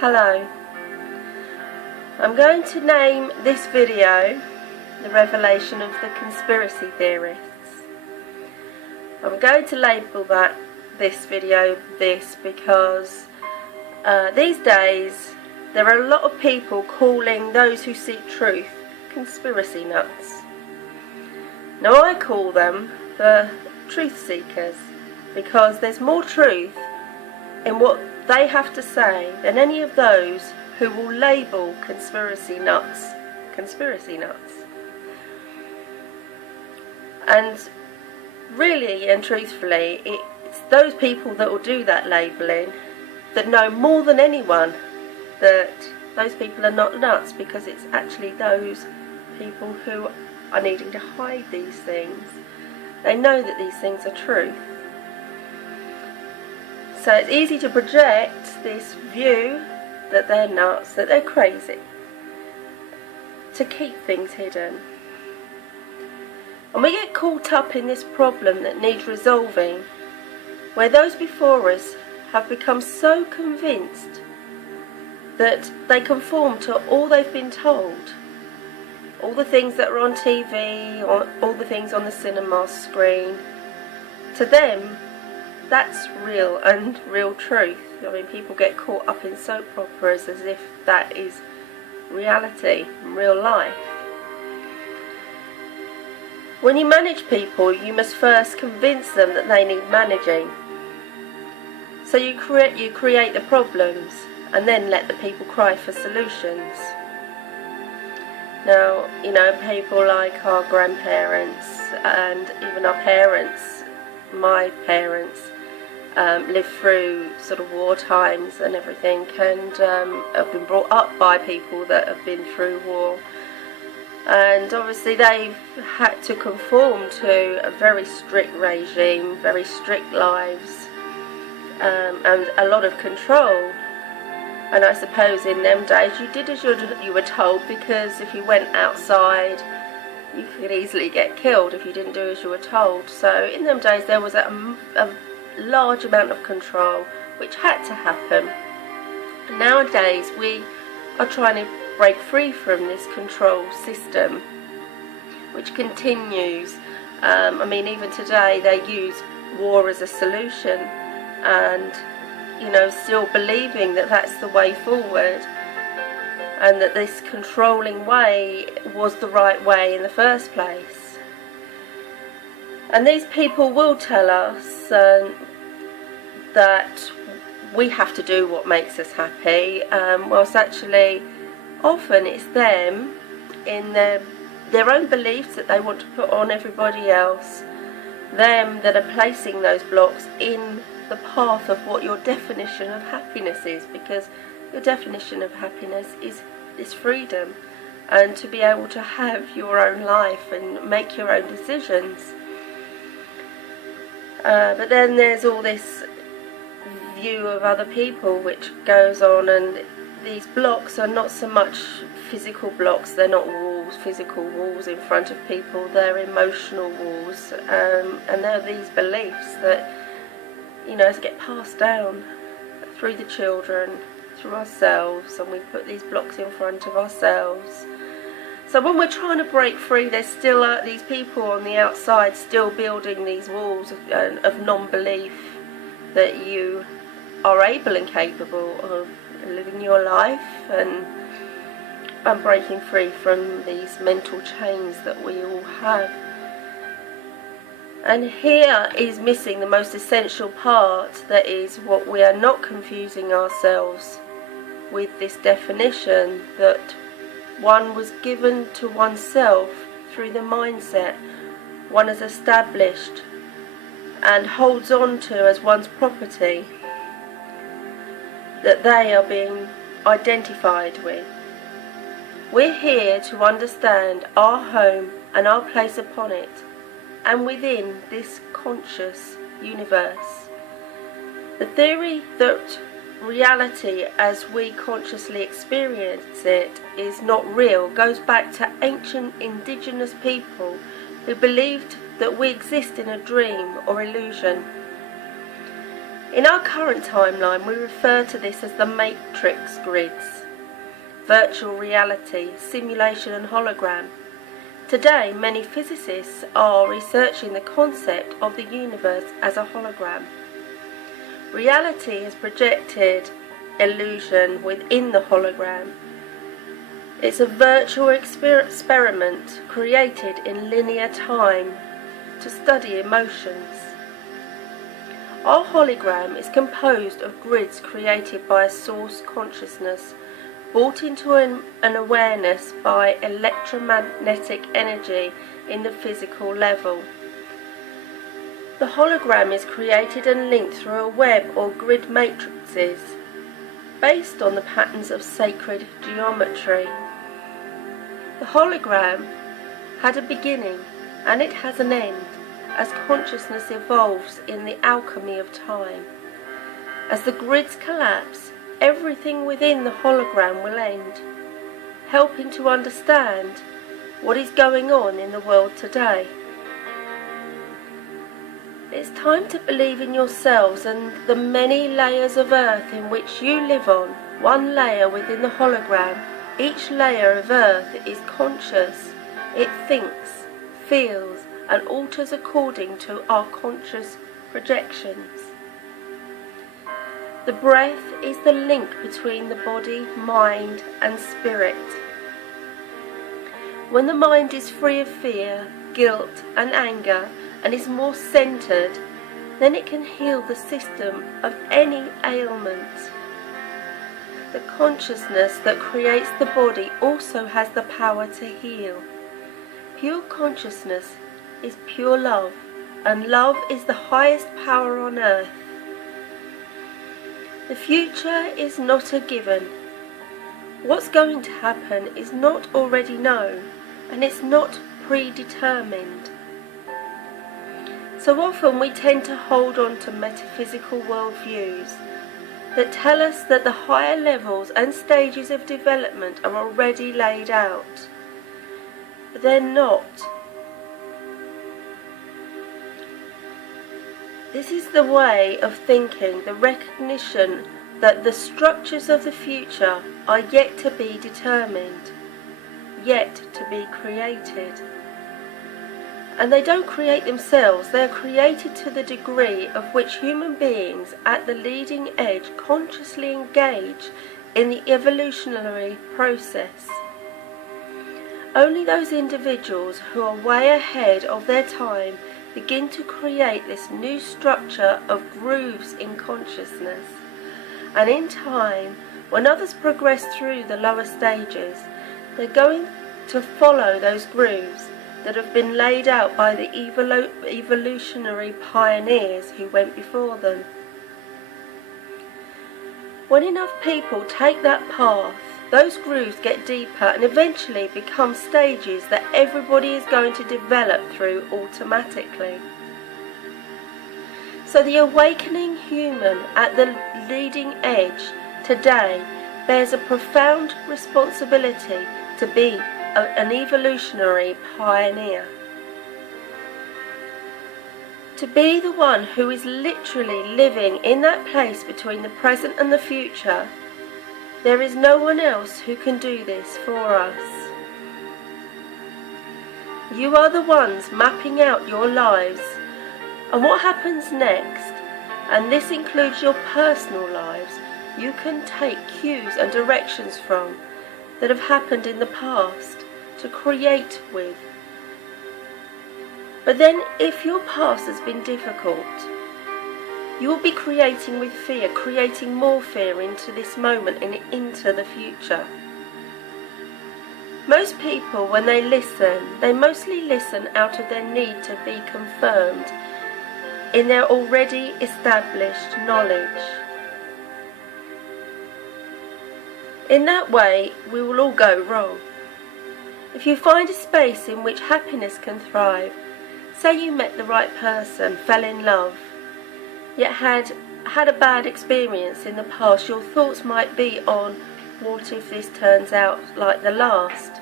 Hello. I'm going to name this video The Revelation of the Conspiracy Theorists. I'm going to label this video this because these days there are a lot of people calling those who seek truth conspiracy nuts. Now I call them the truth seekers because there's more truth in what they have to say than any of those who will label conspiracy nuts. And really and truthfully, it's those people that will do that labelling that know more than anyone that those people are not nuts, because it's actually those people who are needing to hide these things. They know that these things are true. So it's easy to project this view that they're nuts, that they're crazy, to keep things hidden. And we get caught up in this problem that needs resolving, where those before us have become so convinced that they conform to all they've been told. All the things that are on TV, all the things on the cinema screen. To them, that's real and real truth. I mean, people get caught up in soap operas as if that is reality, real life. When you manage people, you must first convince them that they need managing. So you create the problems and then let the people cry for solutions. Now, you know, people like our grandparents and even our parents, my parents, lived through sort of war times and everything, and have been brought up by people that have been through war. And obviously they've had to conform to a very strict regime, very strict lives, and a lot of control. And I suppose in them days you did as you were told, because if you went outside you could easily get killed if you didn't do as you were told. So in them days there was a large amount of control which had to happen. Nowadays we are trying to break free from this control system which continues. I mean, even today they use war as a solution, and you know, still believing that that's the way forward, and that this controlling way was the right way in the first place. And these people will tell us that we have to do what makes us happy, whilst actually often it's them in their own beliefs that they want to put on everybody else, them that are placing those blocks in the path of what your definition of happiness is, because your definition of happiness is freedom, and to be able to have your own life and make your own decisions. But then there's all this view of other people which goes on, and these blocks are not so much physical blocks, they're not walls, physical walls in front of people, they're emotional walls, and they're these beliefs that, you know, get passed down through the children, through ourselves, and we put these blocks in front of ourselves. So when we're trying to break free, there's still these people on the outside still building these walls of non-belief that you are able and capable of living your life and breaking free from these mental chains that we all have. And here is missing the most essential part, that is what we are not confusing ourselves with, this definition that one was given to oneself through the mindset one has established and holds on to as one's property, that they are being identified with. We're here to understand our home and our place upon it, and within this conscious universe. The theory that reality as we consciously experience it is not real goes back to ancient indigenous people who believed that we exist in a dream or illusion. In our current timeline, we refer to this as the matrix grids, virtual reality, simulation and hologram. Today, many physicists are researching the concept of the universe as a hologram. Reality is projected illusion within the hologram. It's a virtual experiment created in linear time to study emotions. Our hologram is composed of grids created by a source consciousness, brought into an awareness by electromagnetic energy in the physical level. The hologram is created and linked through a web or grid matrices based on the patterns of sacred geometry. The hologram had a beginning and it has an end as consciousness evolves in the alchemy of time. As the grids collapse, everything within the hologram will end, helping to understand what is going on in the world today. It's time to believe in yourselves and the many layers of earth in which you live on, one layer within the hologram. Each layer of earth is conscious. It thinks, feels, and alters according to our conscious projections. The breath is the link between the body, mind, and spirit. When the mind is free of fear, guilt, and anger, and is more centered, then it can heal the system of any ailment. The consciousness that creates the body also has the power to heal. Pure consciousness is pure love, and love is the highest power on earth. The future is not a given. What's going to happen is not already known, and it's not predetermined. So often we tend to hold on to metaphysical worldviews that tell us that the higher levels and stages of development are already laid out. But they're not. This is the way of thinking, the recognition that the structures of the future are yet to be determined, yet to be created. And they don't create themselves, they are created to the degree of which human beings at the leading edge consciously engage in the evolutionary process. Only those individuals who are way ahead of their time begin to create this new structure of grooves in consciousness. And in time, when others progress through the lower stages, they're going to follow those grooves that have been laid out by the evolutionary pioneers who went before them. When enough people take that path, those grooves get deeper and eventually become stages that everybody is going to develop through automatically. So the awakening human at the leading edge today bears a profound responsibility to be an evolutionary pioneer. To be the one who is literally living in that place between the present and the future. There is no one else who can do this for us. You are the ones mapping out your lives and what happens next, and this includes your personal lives. You can take cues and directions from that have happened in the past to create with. But then if your past has been difficult, you will be creating with fear, creating more fear into this moment and into the future. Most people, when they listen, they mostly listen out of their need to be confirmed in their already established knowledge. In that way, we will all go wrong. If you find a space in which happiness can thrive, say you met the right person, fell in love, yet had a bad experience in the past, your thoughts might be on, what if this turns out like the last?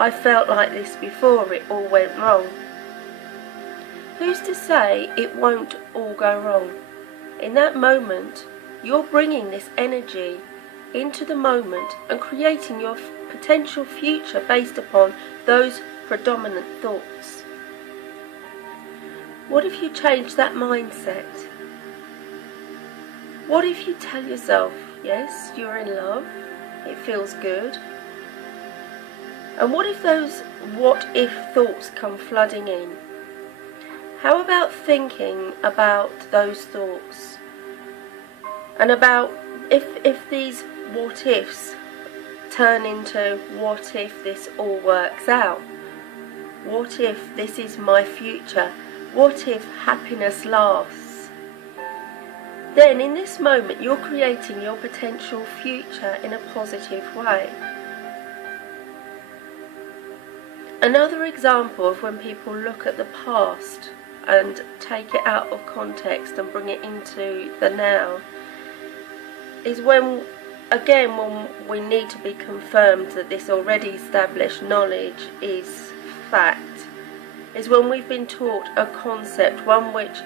I felt like this before, it all went wrong. Who's to say it won't all go wrong? In that moment, you're bringing this energy into the moment and creating your potential future based upon those predominant thoughts. What if you change that mindset? What if you tell yourself, yes, you're in love, it feels good? And what if those what if thoughts come flooding in? How about thinking about those thoughts? And about if these what ifs turn into what if this all works out? What if this is my future? What if happiness lasts? Then in this moment you're creating your potential future in a positive way. Another example of when people look at the past and take it out of context and bring it into the now is when we need to be confirmed that this already established knowledge is fact, is when we've been taught a concept, one which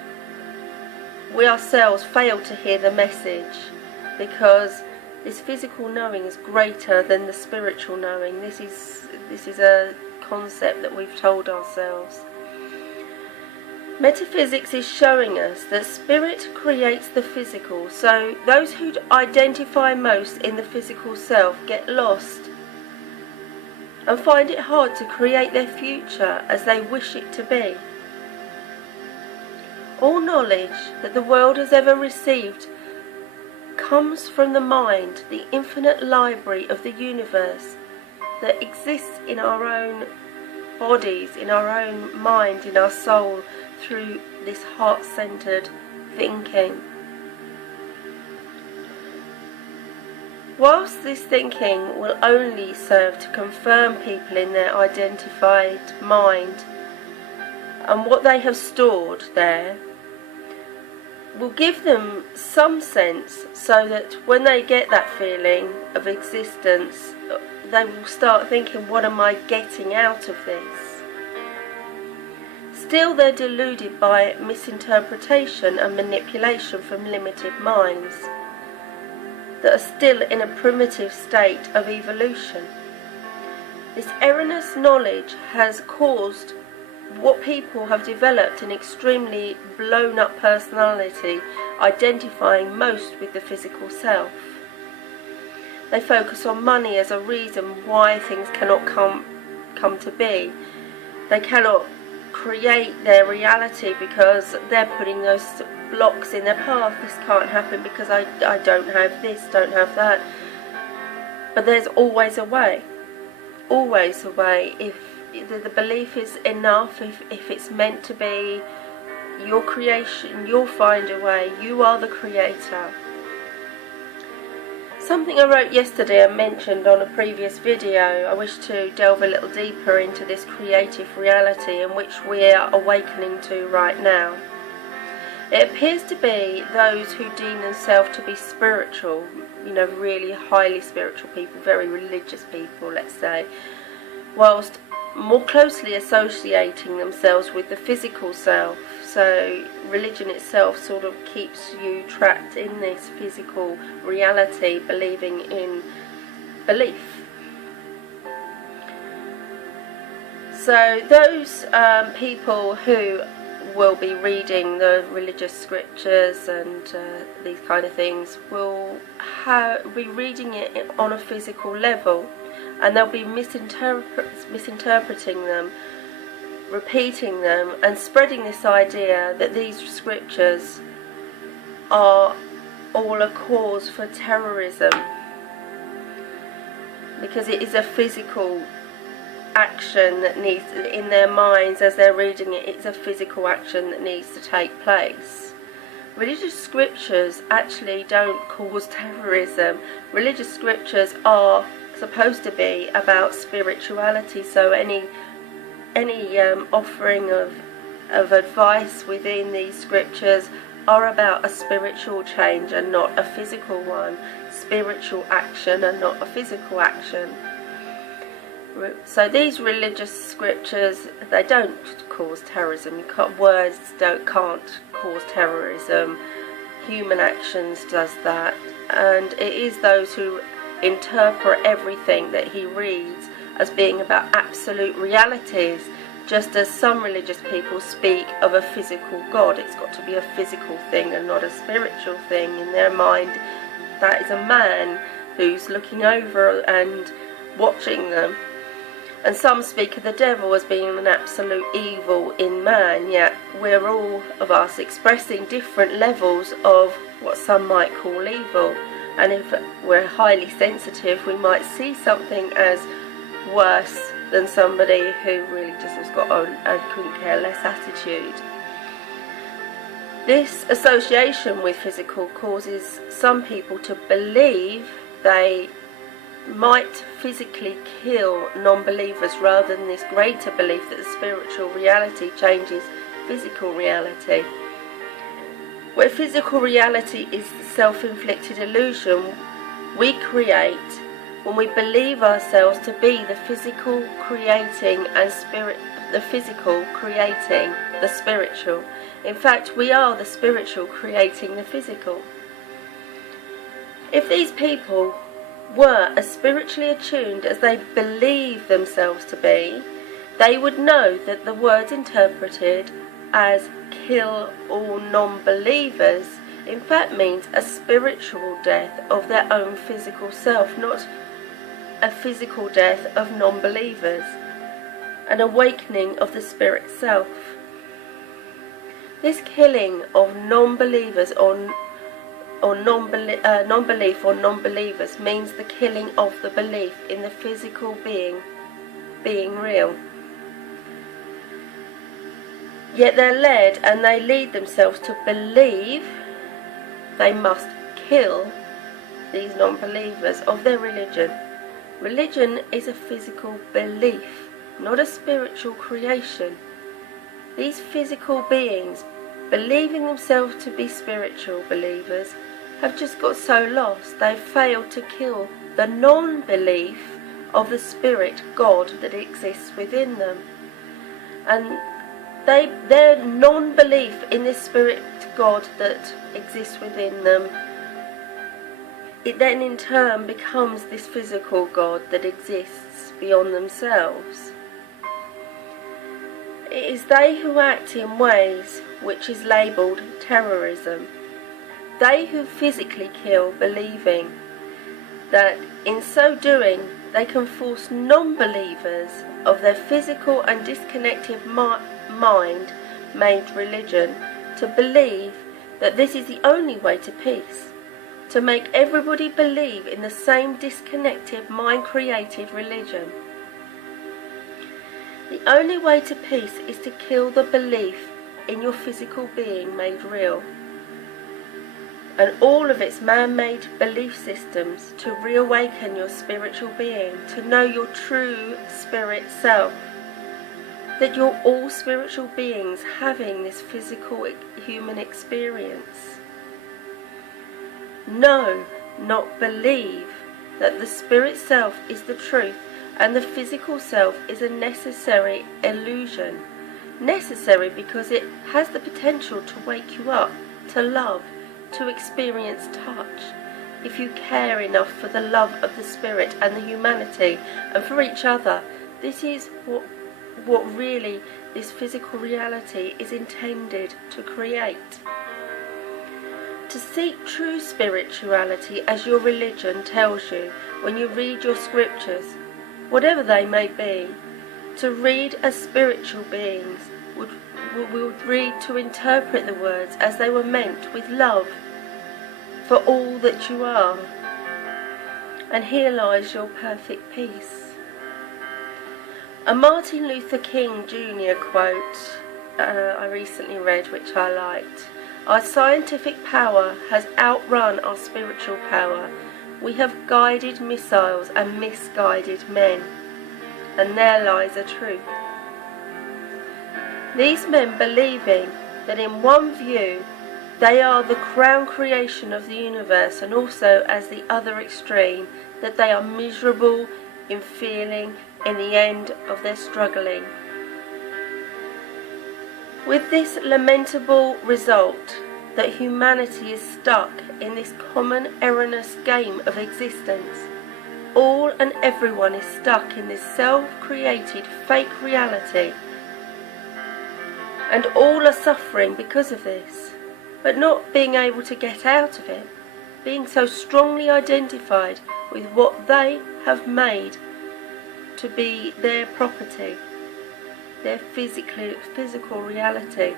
we ourselves fail to hear the message, because this physical knowing is greater than the spiritual knowing. This is a concept that we've told ourselves. Metaphysics is showing us that spirit creates the physical, so those who identify most in the physical self get lost and find it hard to create their future as they wish it to be. All knowledge that the world has ever received comes from the mind, the infinite library of the universe that exists in our own bodies, in our own mind, in our soul, through this heart-centered thinking. Whilst this thinking will only serve to confirm people in their identified mind and what they have stored there, will give them some sense so that when they get that feeling of existence, they will start thinking, what am I getting out of this? Still, they're deluded by misinterpretation and manipulation from limited minds that are still in a primitive state of evolution. This erroneous knowledge has caused what people have developed an extremely blown up personality, identifying most with the physical self. They focus on money as a reason why things cannot come to be. They cannot create their reality because they're putting those blocks in their path. This can't happen because I don't have this, don't have that. But there's always a way. Always a way. If the belief is enough, if it's meant to be your creation, you'll find a way. You are the creator. Something I wrote yesterday and mentioned on a previous video, I wish to delve a little deeper into this creative reality in which we are awakening to right now. It appears to be those who deem themselves to be spiritual, really highly spiritual people, very religious people, let's say, whilst more closely associating themselves with the physical self. So religion itself sort of keeps you trapped in this physical reality, believing in belief. So those people who will be reading the religious scriptures and these kind of things will be reading it on a physical level, and they'll be misinterpreting them, repeating them, and spreading this idea that these scriptures are all a cause for terrorism, because it is a physical action that needs, in their minds as they're reading it, it's a physical action that needs to take place. Religious scriptures actually don't cause terrorism. Religious scriptures are supposed to be about spirituality, so any offering of advice within these scriptures are about a spiritual change and not a physical one, spiritual action and not a physical action. So these religious scriptures, they don't cause terrorism. Words can't cause terrorism. human actions does that, and it is those who interpret everything that he reads as being about absolute realities, just as some religious people speak of a physical God. It's got to be a physical thing and not a spiritual thing. In their mind, that is a man who's looking over and watching them. And some speak of the devil as being an absolute evil in man, yet we're all of us expressing different levels of what some might call evil. And if we're highly sensitive, we might see something as worse than somebody who really just has got a couldn't care less attitude. This association with physical causes some people to believe they might physically kill non-believers, rather than this greater belief that the spiritual reality changes physical reality. Where physical reality is the self-inflicted illusion we create when we believe ourselves to be the physical creating and the physical creating the spiritual. In fact, we are the spiritual creating the physical. If these people were as spiritually attuned as they believe themselves to be, they would know that the words interpreted as kill all non-believers in fact means a spiritual death of their own physical self, not a physical death of non-believers, an awakening of the spirit self. This killing of non-believers or non-belief or non-believers means the killing of the belief in the physical being real. Yet they're led and they lead themselves to believe they must kill these non-believers of their religion. Religion is a physical belief, not a spiritual creation. These physical beings, believing themselves to be spiritual believers, have just got so lost they've failed to kill the non-belief of the spirit God that exists within them. And their non-belief in this spirit God that exists within them, it then in turn becomes this physical God that exists beyond themselves. It is they who act in ways which is labelled terrorism. They who physically kill, believing that in so doing they can force non-believers of their physical and disconnected mind-made religion to believe that this is the only way to peace, to make everybody believe in the same disconnected, mind-created religion. The only way to peace is to kill the belief in your physical being made real, and all of its man-made belief systems, to reawaken your spiritual being, to know your true spirit self, that you're all spiritual beings having this physical human experience. Know, not believe, that the spirit self is the truth and the physical self is a necessary illusion. Necessary because it has the potential to wake you up, to love, to experience touch. If you care enough for the love of the spirit and the humanity and for each other, this is what really this physical reality is intended to create. To seek true spirituality as your religion tells you when you read your scriptures, whatever they may be, to read as spiritual beings would read to interpret the words as they were meant, with love for all that you are. And here lies your perfect peace. A Martin Luther King Jr. quote I recently read, which I liked. Our scientific power has outrun our spiritual power. We have guided missiles and misguided men. And there lies a truth. These men believing that in one view they are the crown creation of the universe, and also as the other extreme that they are miserable in feeling in the end of their struggling. With this lamentable result, that humanity is stuck in this common erroneous game of existence. All and everyone is stuck in this self-created fake reality, and all are suffering because of this, but not being able to get out of it, being so strongly identified with what they have made to be their property, their physical reality.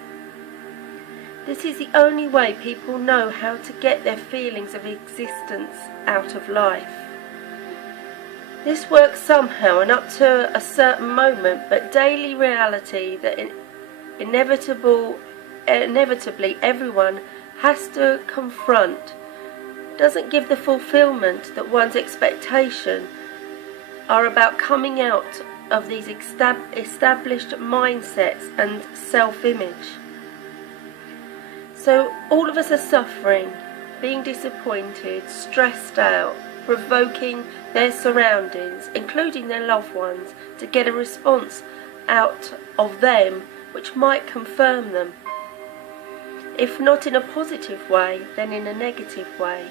This is the only way people know how to get their feelings of existence out of life. This works somehow and up to a certain moment, but daily reality that inevitably everyone has to confront doesn't give the fulfillment that one's expectation are about coming out of these established mindsets and self-image. So all of us are suffering, being disappointed, stressed out, provoking their surroundings, including their loved ones, to get a response out of them which might confirm them. If not in a positive way, then in a negative way.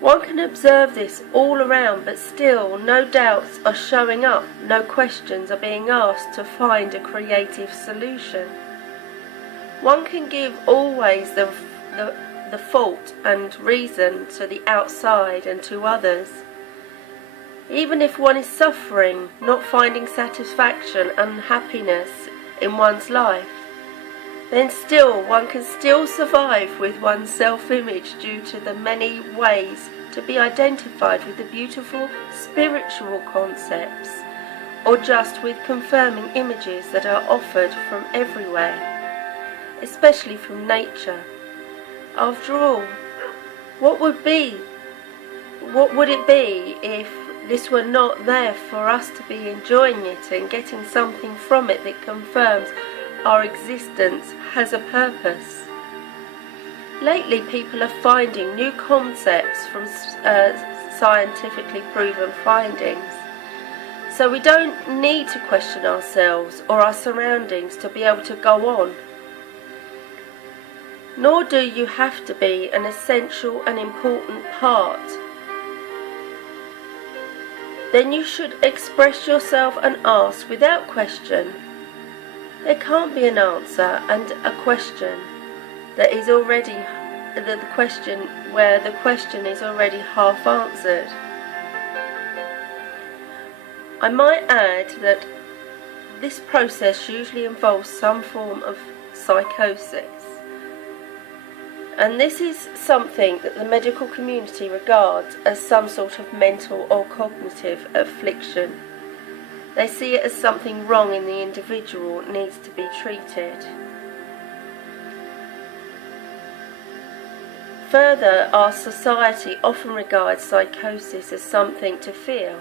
One can observe this all around, but still no doubts are showing up, no questions are being asked to find a creative solution. One can give always the fault and reason to the outside and to others. Even if one is suffering, not finding satisfaction and happiness in one's life, then still one can still survive with one's self-image due to the many ways to be identified with the beautiful spiritual concepts, or just with confirming images that are offered from everywhere, especially from nature. After all, what would it be if this were not there for us to be enjoying it and getting something from it that confirms our existence has a purpose? Lately, people are finding new concepts from scientifically proven findings. So we don't need to question ourselves or our surroundings to be able to go on. Nor do you have to be an essential and important part. Then you should express yourself and ask without question. There can't be an answer and a question that is already the question where the question is already half answered. I might add that this process usually involves some form of psychosis. And this is something that the medical community regards as some sort of mental or cognitive affliction. They see it as something wrong in the individual that needs to be treated. Further, our society often regards psychosis as something to fear.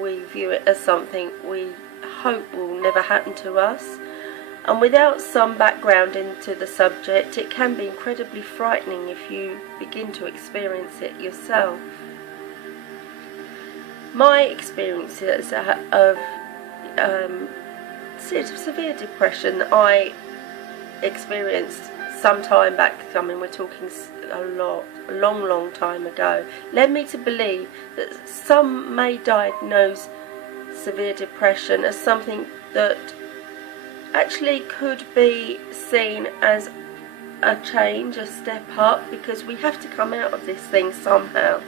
We view it as something we hope will never happen to us. And without some background into the subject, it can be incredibly frightening if you begin to experience it yourself. My experiences of severe depression that I experienced some time back, I mean we're talking a long time ago, led me to believe that some may diagnose severe depression as something that actually could be seen as a change, a step up, because we have to come out of this thing somehow.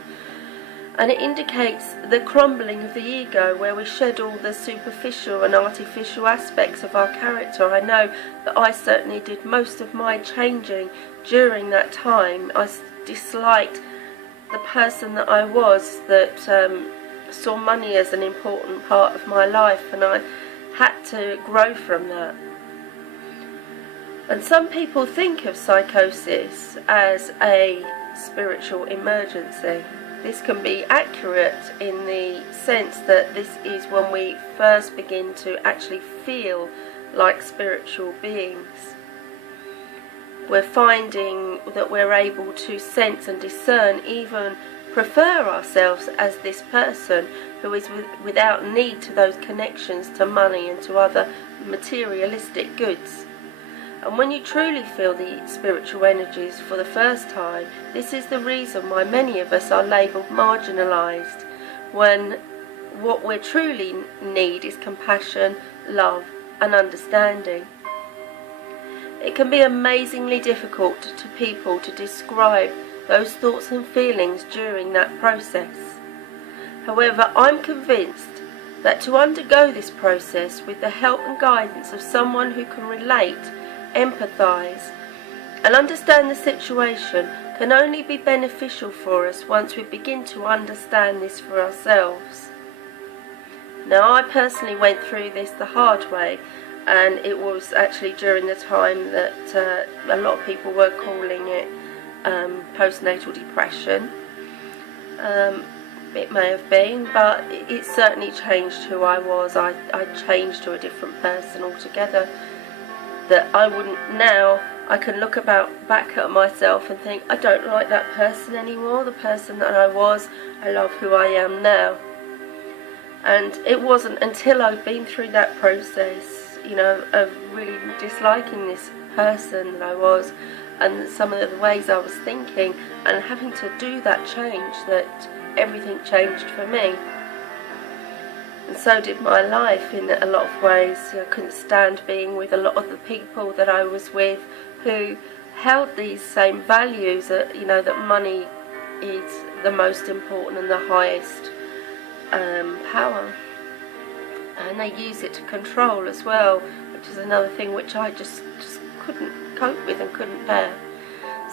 And it indicates the crumbling of the ego, where we shed all the superficial and artificial aspects of our character. I know that I certainly did most of my changing during that time. I disliked the person that I was, that saw money as an important part of my life, and I had to grow from that. And some people think of psychosis as a spiritual emergency. This can be accurate in the sense that this is when we first begin to actually feel like spiritual beings. We're finding that we're able to sense and discern, even prefer ourselves as this person who is without need to those connections to money and to other materialistic goods. And when you truly feel the spiritual energies for the first time, this is the reason why many of us are labelled marginalised, when what we truly need is compassion, love and understanding. It can be amazingly difficult to people to describe those thoughts and feelings during that process. However, I'm convinced that to undergo this process with the help and guidance of someone who can relate, empathise and understand the situation can only be beneficial for us once we begin to understand this for ourselves. Now, I personally went through this the hard way, and it was actually during the time that a lot of people were calling it postnatal depression. It may have been, but it certainly changed who I was. I changed to a different person altogether, that I wouldn't now. I can look back at myself and think, I don't like that person anymore, the person that I was. I love who I am now. And it wasn't until I've been through that process, you know, of really disliking this person that I was and some of the ways I was thinking and having to do that change, that everything changed for me. And so did my life in a lot of ways. I couldn't stand being with a lot of the people that I was with who held these same values, that, you know, that money is the most important and the highest power. And they use it to control as well, which is another thing which I just couldn't cope with and couldn't bear.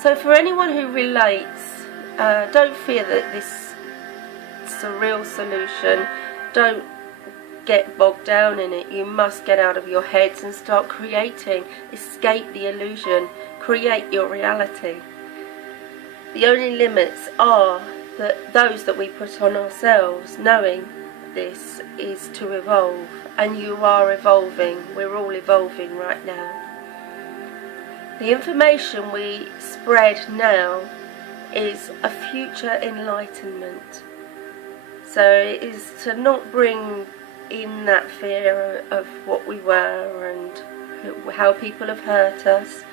So for anyone who relates, don't fear that this is a real solution. Don't get bogged down in it. You must get out of your heads and start creating. Escape the illusion. Create your reality. The only limits are those that we put on ourselves. Knowing this is to evolve, and you are evolving. We're all evolving right now. The information we spread now is a future enlightenment. So it is to not bring in that fear of what we were and how people have hurt us.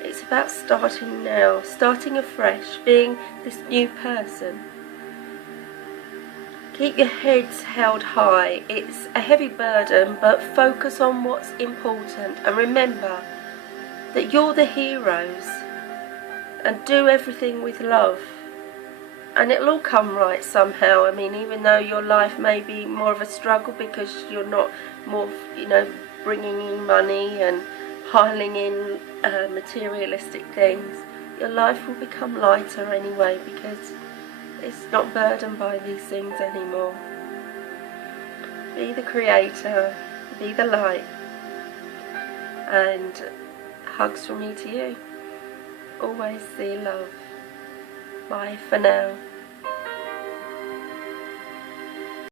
It's about starting now, starting afresh, being this new person. Keep your heads held high. It's a heavy burden, but focus on what's important and remember that you're the heroes, and do everything with love. And it'll all come right somehow. I mean, even though your life may be more of a struggle because you're not more, you know, bringing in money and piling in materialistic things, your life will become lighter anyway because it's not burdened by these things anymore. Be the creator, be the light, and hugs from me to you. Always see love. Bye for now.